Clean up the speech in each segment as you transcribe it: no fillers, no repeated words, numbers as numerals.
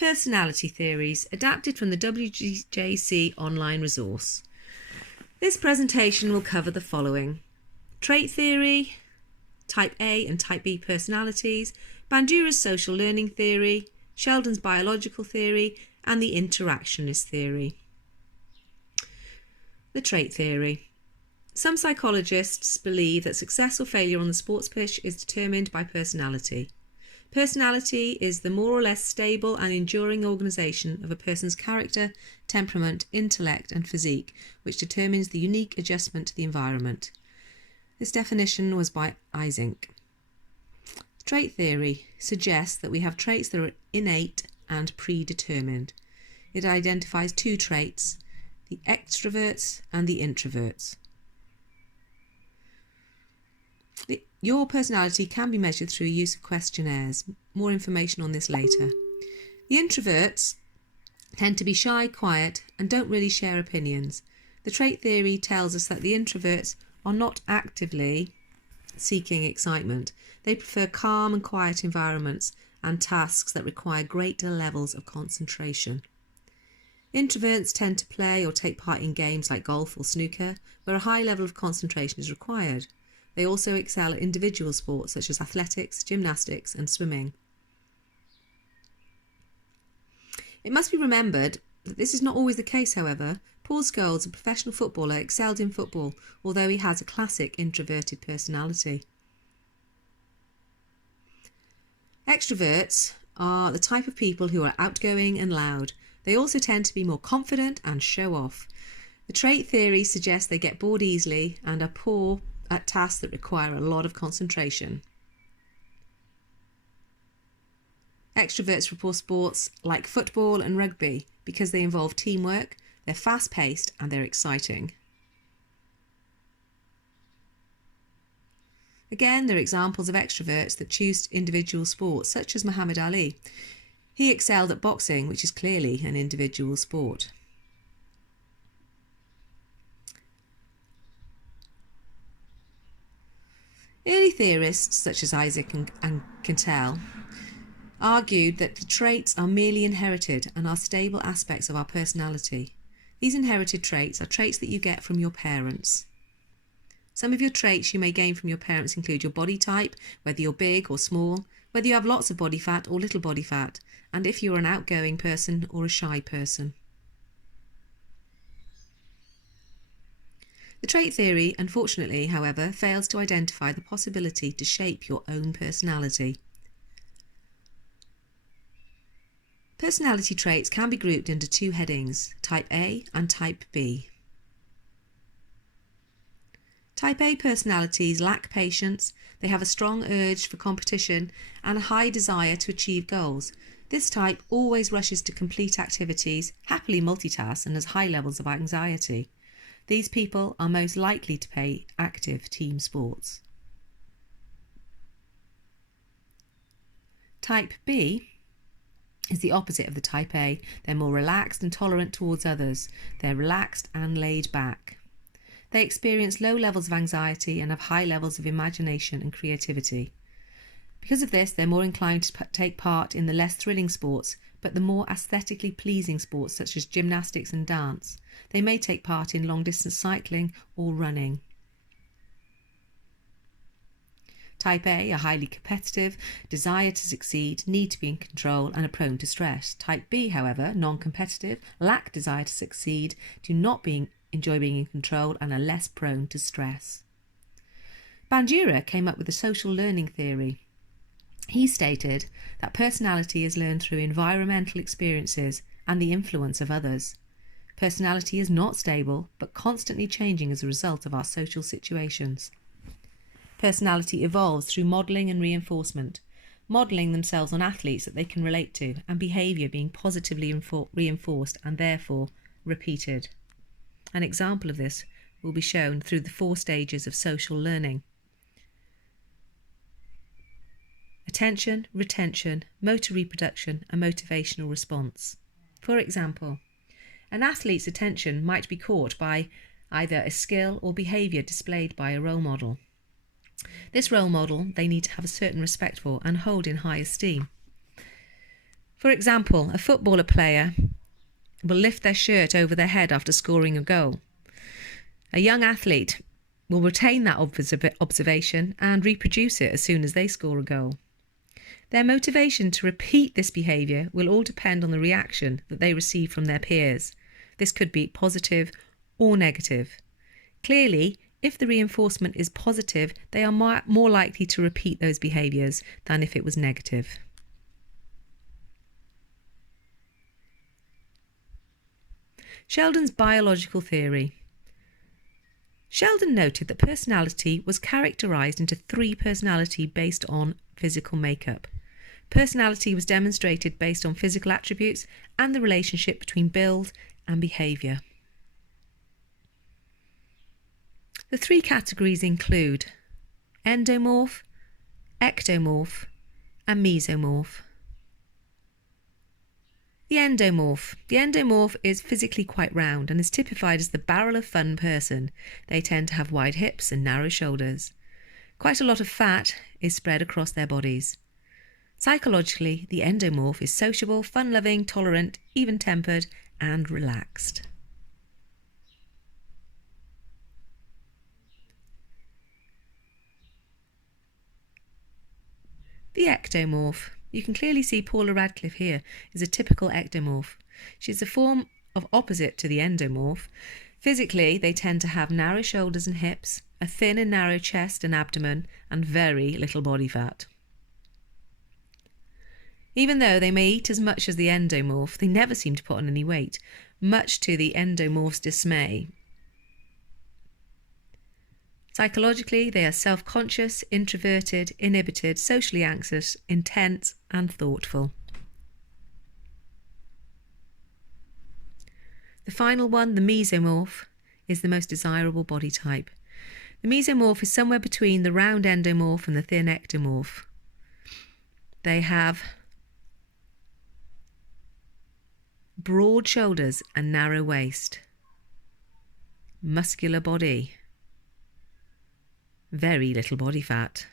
Personality theories, adapted from the WJEC online resource. This presentation will cover the following: trait theory, type A and type B personalities, Bandura's social learning theory, Sheldon's biological theory, and the interactionist theory. The trait theory. Some psychologists believe that success or failure on the sports pitch is determined by personality. Personality is the more or less stable and enduring organisation of a person's character, temperament, intellect and physique, which determines the unique adjustment to the environment. This definition was by Isaac. Trait theory suggests that we have traits that are innate and predetermined. It identifies two traits, the extroverts and the introverts. Your personality can be measured through use of questionnaires. More information on this later. The introverts tend to be shy, quiet, and don't really share opinions. The trait theory tells us that the introverts are not actively seeking excitement. They prefer calm and quiet environments and tasks that require greater levels of concentration. Introverts tend to play or take part in games like golf or snooker, where a high level of concentration is required. They also excel at individual sports such as athletics, gymnastics and swimming. It must be remembered that this is not always the case, however. Paul Scholes, a professional footballer, excelled in football, although he has a classic introverted personality. Extroverts are the type of people who are outgoing and loud. They also tend to be more confident and show off. The trait theory suggests they get bored easily and are poor at tasks that require a lot of concentration. Extroverts report sports like football and rugby because they involve teamwork, they're fast-paced and they're exciting. Again, there are examples of extroverts that choose individual sports, such as Muhammad Ali. He excelled at boxing, which is clearly an individual sport. Early theorists, such as Isaac and Quintel, argued that the traits are merely inherited and are stable aspects of our personality. These inherited traits are traits that you get from your parents. Some of your traits you may gain from your parents include your body type, whether you're big or small, whether you have lots of body fat or little body fat, and if you're an outgoing person or a shy person. The trait theory, unfortunately, however, fails to identify the possibility to shape your own personality. Personality traits can be grouped into two headings, Type A and Type B. Type A personalities lack patience, they have a strong urge for competition and a high desire to achieve goals. This type always rushes to complete activities, happily multitasks, and has high levels of anxiety. These people are most likely to play active team sports. Type B is the opposite of the Type A. They're more relaxed and tolerant towards others. They're relaxed and laid back. They experience low levels of anxiety and have high levels of imagination and creativity. Because of this, they're more inclined to take part in the less thrilling sports, but the more aesthetically pleasing sports such as gymnastics and dance. They may take part in long-distance cycling or running. Type A are highly competitive, desire to succeed, need to be in control and are prone to stress. Type B, however, non-competitive, lack desire to succeed, do not enjoy being in control and are less prone to stress. Bandura came up with the social learning theory. He stated that personality is learned through environmental experiences and the influence of others. Personality is not stable, but constantly changing as a result of our social situations. Personality evolves through modelling and reinforcement, modelling themselves on athletes that they can relate to, and behaviour being positively reinforced and therefore repeated. An example of this will be shown through the 4 stages of social learning. Attention, retention, motor reproduction, and motivational response. For example, an athlete's attention might be caught by either a skill or behaviour displayed by a role model. This role model they need to have a certain respect for and hold in high esteem. For example, a footballer player will lift their shirt over their head after scoring a goal. A young athlete will retain that observation and reproduce it as soon as they score a goal. Their motivation to repeat this behaviour will all depend on the reaction that they receive from their peers. This could be positive or negative. Clearly, if the reinforcement is positive, they are more likely to repeat those behaviours than if it was negative. Sheldon's biological theory. Sheldon noted that personality was characterised into 3 personality based on physical makeup. Personality was demonstrated based on physical attributes and the relationship between build and behaviour. The 3 categories include endomorph, ectomorph, and mesomorph. The endomorph. The endomorph is physically quite round and is typified as the barrel of fun person. They tend to have wide hips and narrow shoulders. Quite a lot of fat is spread across their bodies. Psychologically, the endomorph is sociable, fun-loving, tolerant, even-tempered, and relaxed. The ectomorph. You can clearly see Paula Radcliffe here is a typical ectomorph. She's a form of opposite to the endomorph. Physically, they tend to have narrow shoulders and hips, a thin and narrow chest and abdomen, and very little body fat. Even though they may eat as much as the endomorph, they never seem to put on any weight, much to the endomorph's dismay. Psychologically, they are self-conscious, introverted, inhibited, socially anxious, intense, and thoughtful. The final one, the mesomorph, is the most desirable body type. The mesomorph is somewhere between the round endomorph and the thin ectomorph. They have broad shoulders and narrow waist, muscular body, very little body fat.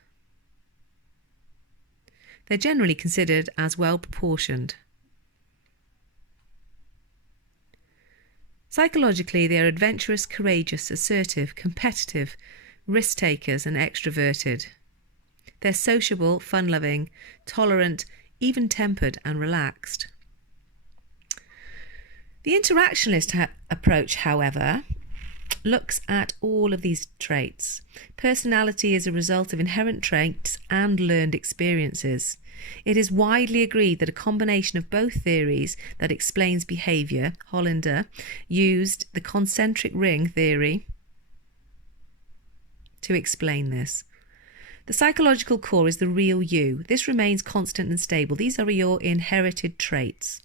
They're generally considered as well proportioned. Psychologically, they are adventurous, courageous, assertive, competitive, risk takers, and extroverted. They're sociable, fun-loving, tolerant, even-tempered, and relaxed. The interactionist approach, however, looks at all of these traits. Personality is a result of inherent traits and learned experiences. It is widely agreed that a combination of both theories that explains behaviour, Hollander used the concentric ring theory to explain this. The psychological core is the real you. This remains constant and stable. These are your inherited traits.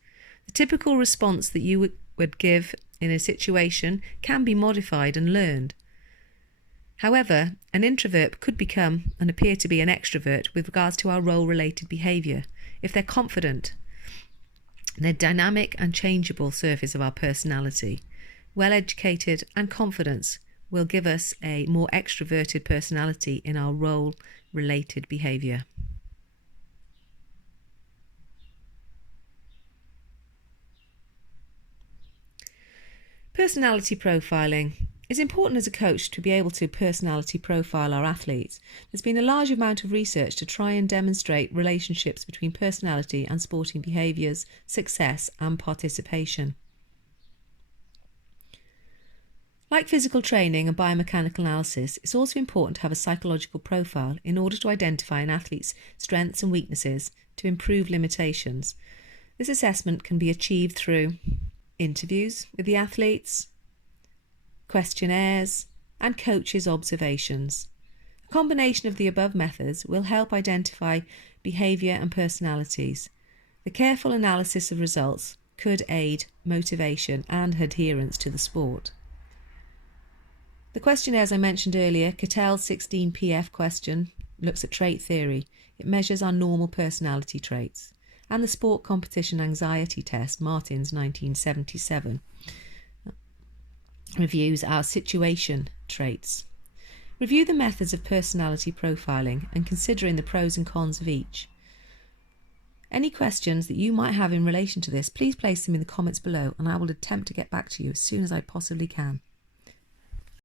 The typical response that you would give in a situation can be modified and learned. However, an introvert could become and appear to be an extrovert with regards to our role-related behaviour if they're confident. They're dynamic and changeable surface of our personality. Well-educated and confidence will give us a more extroverted personality in our role-related behaviour. Personality profiling. It's important as a coach to be able to personality profile our athletes. There's been a large amount of research to try and demonstrate relationships between personality and sporting behaviours, success and participation. Like physical training and biomechanical analysis, it's also important to have a psychological profile in order to identify an athlete's strengths and weaknesses to improve limitations. This assessment can be achieved through interviews with the athletes, questionnaires, and coaches' observations. A combination of the above methods will help identify behaviour and personalities. The careful analysis of results could aid motivation and adherence to the sport. The questionnaire, as I mentioned earlier, Cattell's 16PF question, looks at trait theory. It measures our normal personality traits. And the sport competition anxiety test, Martin's 1977, reviews our situation traits. Review the methods of personality profiling and considering the pros and cons of each. Any questions that you might have in relation to this, please place them in the comments below and I will attempt to get back to you as soon as I possibly can.